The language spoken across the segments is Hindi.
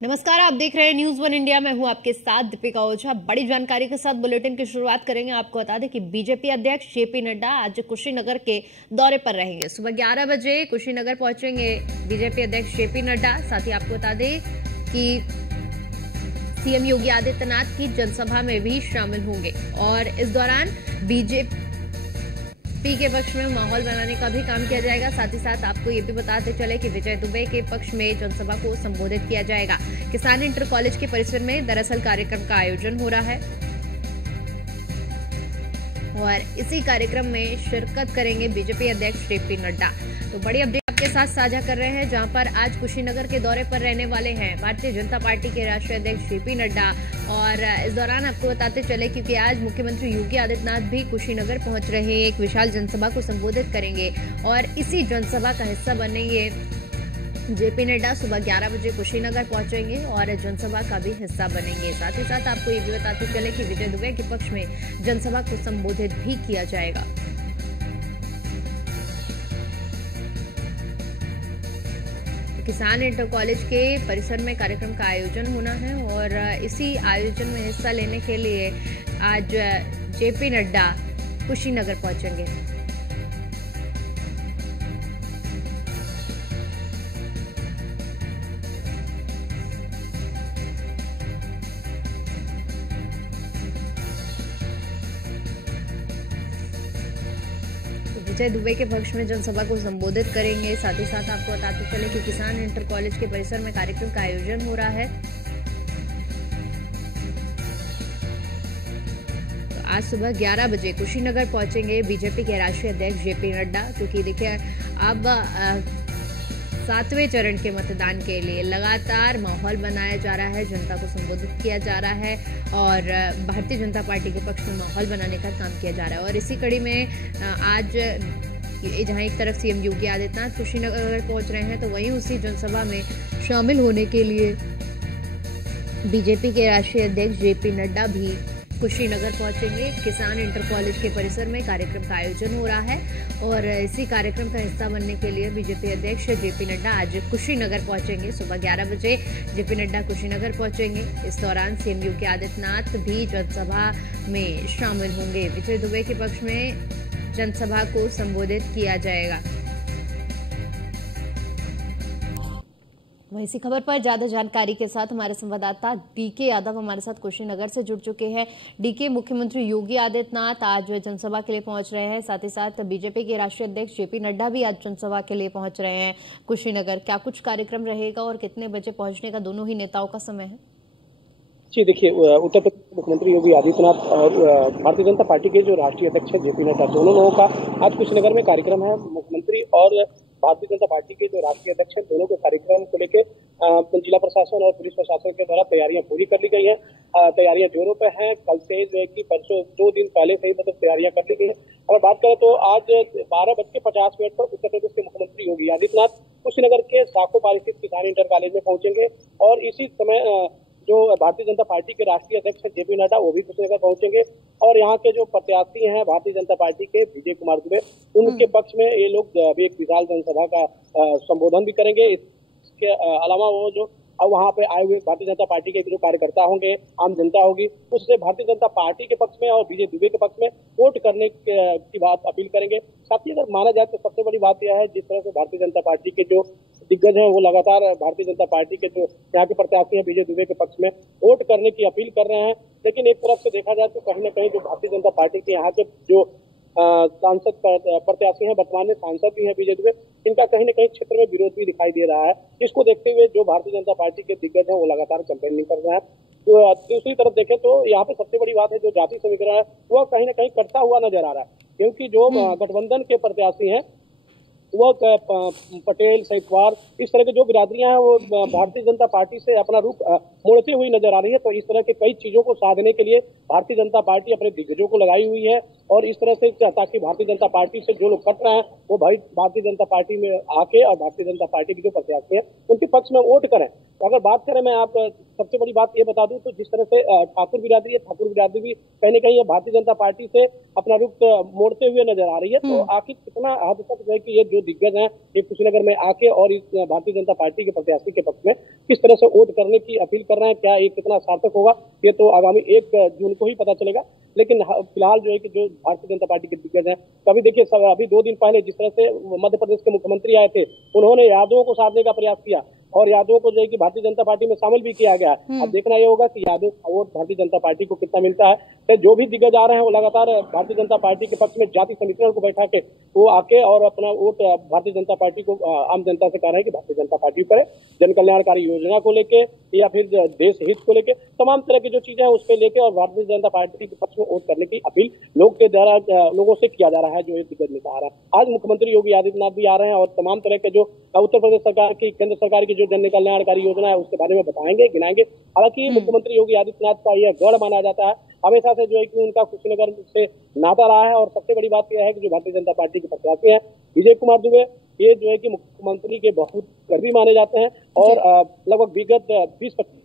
नमस्कार, आप देख रहे हैं न्यूज वन इंडिया। मैं हूं आपके साथ दीपिका ओझा। बड़ी जानकारी के साथ बुलेटिन की शुरुआत करेंगे। आपको बता दें कि बीजेपी अध्यक्ष जेपी नड्डा आज कुशीनगर के दौरे पर रहेंगे। सुबह 11 बजे कुशीनगर पहुंचेंगे बीजेपी अध्यक्ष जेपी नड्डा। साथ ही आपको बता दें कि सीएम योगी आदित्यनाथ की जनसभा में भी शामिल होंगे और इस दौरान बीजेपी के पक्ष में माहौल बनाने का भी काम किया जाएगा। साथ ही साथ आपको ये भी बताते चले कि विजय दुबे के पक्ष में जनसभा को संबोधित किया जाएगा। किसान इंटर कॉलेज के परिसर में दरअसल कार्यक्रम का आयोजन हो रहा है और इसी कार्यक्रम में शिरकत करेंगे बीजेपी अध्यक्ष जेपी नड्डा। तो बड़ी अपडेट आपके साथ साझा कर रहे हैं, जहां पर आज कुशीनगर के दौरे पर रहने वाले हैं भारतीय जनता पार्टी के राष्ट्रीय अध्यक्ष जेपी नड्डा। और इस दौरान आपको बताते चले क्योंकि आज मुख्यमंत्री योगी आदित्यनाथ भी कुशीनगर पहुंच रहे हैं, एक विशाल जनसभा को संबोधित करेंगे और इसी जनसभा का हिस्सा बनेंगे जेपी नड्डा। सुबह 11 बजे कुशीनगर पहुंचेंगे और जनसभा का भी हिस्सा बनेंगे। साथ ही साथ आपको ये भी बताते चले कि विजय दुबे के पक्ष में जनसभा को संबोधित भी किया जाएगा। किसान इंटर कॉलेज के परिसर में कार्यक्रम का आयोजन होना है और इसी आयोजन में हिस्सा लेने के लिए आज जेपी नड्डा कुशीनगर पहुंचेंगे। विजय दुबे के पक्ष में जनसभा को संबोधित करेंगे। साथ ही साथ आपको बताते चले कि किसान इंटर कॉलेज के परिसर में कार्यक्रम का आयोजन हो रहा है। तो आज सुबह 11 बजे कुशीनगर पहुंचेंगे बीजेपी के राष्ट्रीय अध्यक्ष जेपी नड्डा, क्योंकि देखिए अब 7वें चरण के मतदान के लिए लगातार माहौल बनाया जा रहा है, जनता को संबोधित किया जा रहा है और भारतीय जनता पार्टी के पक्ष में माहौल बनाने का काम किया जा रहा है। और इसी कड़ी में आज जहां एक तरफ सीएम योगी आदित्यनाथ कुशीनगर पहुंच रहे हैं, तो वहीं उसी जनसभा में शामिल होने के लिए बीजेपी के राष्ट्रीय अध्यक्ष जेपी नड्डा भी कुशीनगर पहुंचेंगे। किसान इंटर कॉलेज के परिसर में कार्यक्रम का आयोजन हो रहा है और इसी कार्यक्रम का हिस्सा बनने के लिए बीजेपी अध्यक्ष जेपी नड्डा आज कुशीनगर पहुंचेंगे। सुबह 11 बजे जेपी नड्डा कुशीनगर पहुंचेंगे। इस दौरान सीएम योगी आदित्यनाथ भी जनसभा में शामिल होंगे। विजय दुबे के पक्ष में जनसभा को संबोधित किया जाएगा। इसी खबर पर ज्यादा जानकारी के साथ हमारे संवाददाता डीके यादव हमारे साथ कुशीनगर से जुड़ चुके हैं। डीके, मुख्यमंत्री योगी आदित्यनाथ आज जनसभा के लिए पहुंच रहे हैं, साथ ही साथ बीजेपी के राष्ट्रीय अध्यक्ष जेपी नड्डा भी आज जनसभा के लिए पहुंच रहे हैं कुशीनगर। क्या कुछ कार्यक्रम रहेगा और कितने बजे पहुंचने का दोनों ही नेताओं का समय है? जी देखिए, उत्तर प्रदेश मुख्यमंत्री योगी आदित्यनाथ और भारतीय जनता पार्टी के जो राष्ट्रीय अध्यक्ष है जेपी नड्डा, दोनों लोगों का आज कुशीनगर में कार्यक्रम है। मुख्यमंत्री और भारतीय जनता पार्टी के जो राष्ट्रीय अध्यक्ष हैं, दोनों के कार्यक्रम को लेकर जिला प्रशासन और पुलिस प्रशासन के द्वारा तैयारियां पूरी कर ली गई हैं। तैयारियां जोरों पर हैं। कल से जो है कि परसों 2 दिन पहले से ही तैयारियां कर ली गई हैं। अगर बात करें तो आज 12:50 पर उत्तर प्रदेश के मुख्यमंत्री योगी आदित्यनाथ कुशीनगर के साखोपाल स्थित किसान इंटर कॉलेज में पहुंचेंगे और इसी समय जो भारतीय जनता पार्टी के राष्ट्रीय अध्यक्ष है जेपी नड्डा, वो भी कुशीनगर पहुंचेंगे और यहाँ के जो प्रत्याशी हैं भारतीय जनता पार्टी के विजय कुमार दुबे, उनके पक्ष में ये लोग भी एक विशाल जनसभा का संबोधन भी करेंगे। इसके अलावा वो जो अब वहाँ पे आए हुए भारतीय जनता पार्टी के जो कार्यकर्ता होंगे, आम जनता होगी, उससे भारतीय जनता पार्टी के पक्ष में और विजय दुबे के पक्ष में वोट करने की बात अपील करेंगे। साथ ही अगर माना जाए तो सबसे बड़ी बात यह है, जिस तरह से भारतीय जनता पार्टी के जो दिग्गज हैं वो लगातार भारतीय जनता पार्टी के जो यहाँ के प्रत्याशी हैं विजय दुबे के पक्ष में वोट करने की अपील कर रहे हैं। लेकिन एक तरफ से देखा जाए तो कहीं न कहीं जो भारतीय जनता पार्टी के यहाँ के जो सांसद प्रत्याशी हैं, वर्तमान में सांसद भी हैं विजय दुबे, इनका कहीं न कहीं क्षेत्र में विरोध भी दिखाई दे रहा है। इसको देखते हुए जो भारतीय जनता पार्टी के दिग्गज हैं वो लगातार कैंपेनिंग कर रहे हैं। तो दूसरी तरफ देखें तो यहाँ पे सबसे बड़ी बात है, जो जाति समीकरण है वह कहीं न कहीं कटता हुआ नजर आ रहा है, क्योंकि जो गठबंधन के प्रत्याशी हैं वह पटेल, सैतवार, इस तरह के जो बिरादरियां हैं वो भारतीय जनता पार्टी से अपना रुख मोड़ती हुई नजर आ रही है। तो इस तरह के कई चीजों को साधने के लिए भारतीय जनता पार्टी अपने दिग्गजों को लगाई हुई है और इस तरह से ताकि भारतीय जनता पार्टी से जो लोग कट रहे हैं वो भाई भारतीय जनता पार्टी में आके और भारतीय जनता पार्टी के जो प्रत्याशी हैं उनके पक्ष में वोट करें। तो अगर बात करें, मैं आप सबसे बड़ी बात ये बता दूं तो जिस तरह से ठाकुर बिरादरी है, ठाकुर बिरादरी भी कहीं ना कहीं भारतीय जनता पार्टी से अपना रुख मोड़ते हुए नजर आ रही है। तो आखिर कितना हद तक जो है कि ये जो दिग्गज हैं ये कुशीनगर में आके और इस भारतीय जनता पार्टी के प्रत्याशी के पक्ष में किस तरह से वोट करने की अपील कर रहे हैं, क्या ये कितना सार्थक होगा, ये तो आगामी 1 जून को ही पता चलेगा। लेकिन फिलहाल जो है कि जो भारतीय जनता पार्टी के दिग्गज हैं, कभी देखिए अभी 2 दिन पहले जिस तरह से मध्य प्रदेश के मुख्यमंत्री आए थे, उन्होंने यादवों को साधने का प्रयास किया और यादवों को जो है कि भारतीय जनता पार्टी में शामिल भी किया गया है। अब देखना यह होगा कि यादव का वोट भारतीय जनता पार्टी को कितना मिलता है। तो जो भी दिग्गज आ रहे हैं वो लगातार भारतीय जनता पार्टी के पक्ष में जाति समीकरण को बैठा के वो आके और अपना वोट भारतीय जनता पार्टी को आम जनता से कह रहे हैं कि भारतीय जनता पार्टी करे, जन कल्याणकारी योजना को लेके या फिर देश हित को लेके तमाम तरह की जो चीजें हैं उस पर लेके और भारतीय जनता पार्टी के पक्ष में वोट करने की अपील लोगों से किया जा रहा है, जो ये दिग्गज नेता आ रहा है। आज मुख्यमंत्री योगी आदित्यनाथ भी आ रहे हैं और तमाम तरह के जो उत्तर प्रदेश सरकार की, केंद्र सरकार की जो जन कल्याणकारी योजना है उसके बारे में बताएंगे, गिनाएंगे। हालांकि मुख्यमंत्री योगी आदित्यनाथ का यह गढ़ माना जाता है, हमेशा से जो है कि उनका कुशीनगर से नाता रहा है। और सबसे बड़ी बात यह है कि जो भारतीय जनता पार्टी के प्रत्याशी हैं विजय कुमार दुबे, ये जो है कि मुख्यमंत्री के बहुत करीबी माने जाते हैं और लगभग विगत 20-25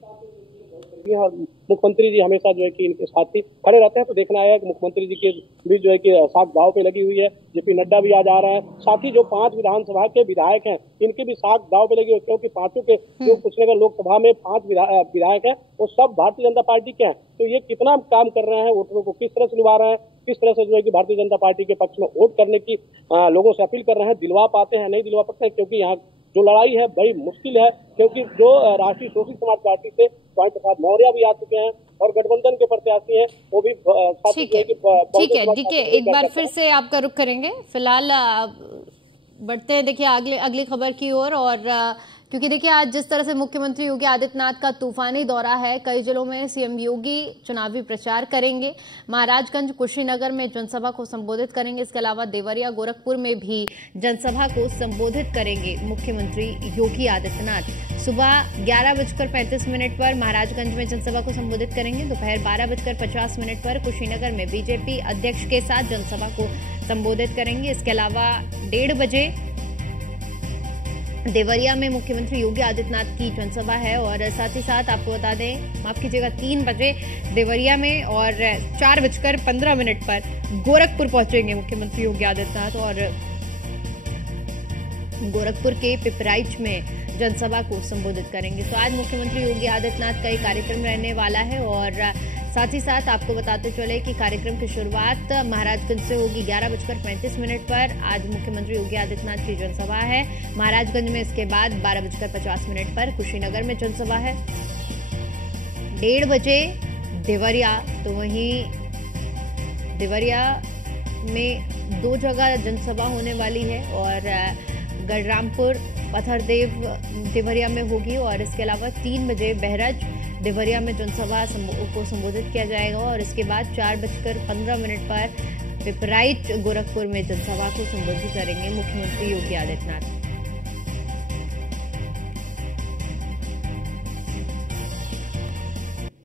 और मुख्यमंत्री जी हमेशा जो है कि इनके साथ ही खड़े रहते हैं। तो देखना है कि मुख्यमंत्री जी के भी जो है कि साथ दाव पे लगी हुई है। जेपी नड्डा भी आज आ रहे हैं, साथ ही जो 5 विधानसभा के विधायक हैं इनके भी साथ दाव पे लगी हुई, क्योंकि पांचों के जो कुशीनगर लोकसभा में 5 विधायक हैं वो सब भारतीय जनता पार्टी के हैं। तो ये कितना काम कर रहे हैं, वोटरों को किस तरह से लुभा रहे हैं, किस तरह से जो है कि भारतीय जनता पार्टी के पक्ष में वोट करने की लोगों से अपील कर रहे हैं, दिलवा पाते हैं नहीं दिलवा पाते हैं। क्योंकि यहाँ जो लड़ाई है बड़ी मुश्किल है, क्योंकि जो राष्ट्रीय शोषित समाज पार्टी से स्वामी प्रसाद मौर्य भी आ चुके हैं और गठबंधन के प्रत्याशी हैं वो भी ठीक है। डीके एक बार फिर से आपका रुख करेंगे। फिलहाल बढ़ते हैं देखिए अगली खबर की ओर। और क्योंकि देखिए आज जिस तरह से मुख्यमंत्री योगी आदित्यनाथ का तूफानी दौरा है, कई जिलों में सीएम योगी चुनावी प्रचार करेंगे, महाराजगंज कुशीनगर में जनसभा को संबोधित करेंगे, इसके अलावा देवरिया गोरखपुर में भी जनसभा को संबोधित करेंगे मुख्यमंत्री योगी आदित्यनाथ। सुबह 11:35 पर महाराजगंज में जनसभा को संबोधित करेंगे, दोपहर 12:50 पर कुशीनगर में बीजेपी अध्यक्ष के साथ जनसभा को संबोधित करेंगे। इसके अलावा 1:30 बजे देवरिया में मुख्यमंत्री योगी आदित्यनाथ की जनसभा है और साथ ही साथ आपको बता दें, माफ कीजिएगा, 3 बजे देवरिया में और 4:15 पर गोरखपुर पहुंचेंगे मुख्यमंत्री योगी आदित्यनाथ और गोरखपुर के पिपराइच में जनसभा को संबोधित करेंगे। तो आज मुख्यमंत्री योगी आदित्यनाथ का एक कार्यक्रम रहने वाला है और साथ ही साथ आपको बताते चले कि कार्यक्रम की शुरुआत महाराजगंज से होगी 11:35 पर। आज मुख्यमंत्री योगी आदित्यनाथ की जनसभा है महाराजगंज में, इसके बाद 12:50 पर कुशीनगर में जनसभा है। 1:30 बजे देवरिया, तो वहीं देवरिया में 2 जगह जनसभा होने वाली है और गढ़रामपुर पत्थरदेव देवरिया में होगी और इसके अलावा 3 बजे बहराइच देवरिया में जनसभा को संबोधित किया जाएगा और इसके बाद 4:15 पर पिपराइच गोरखपुर में जनसभा को संबोधित करेंगे मुख्यमंत्री योगी आदित्यनाथ।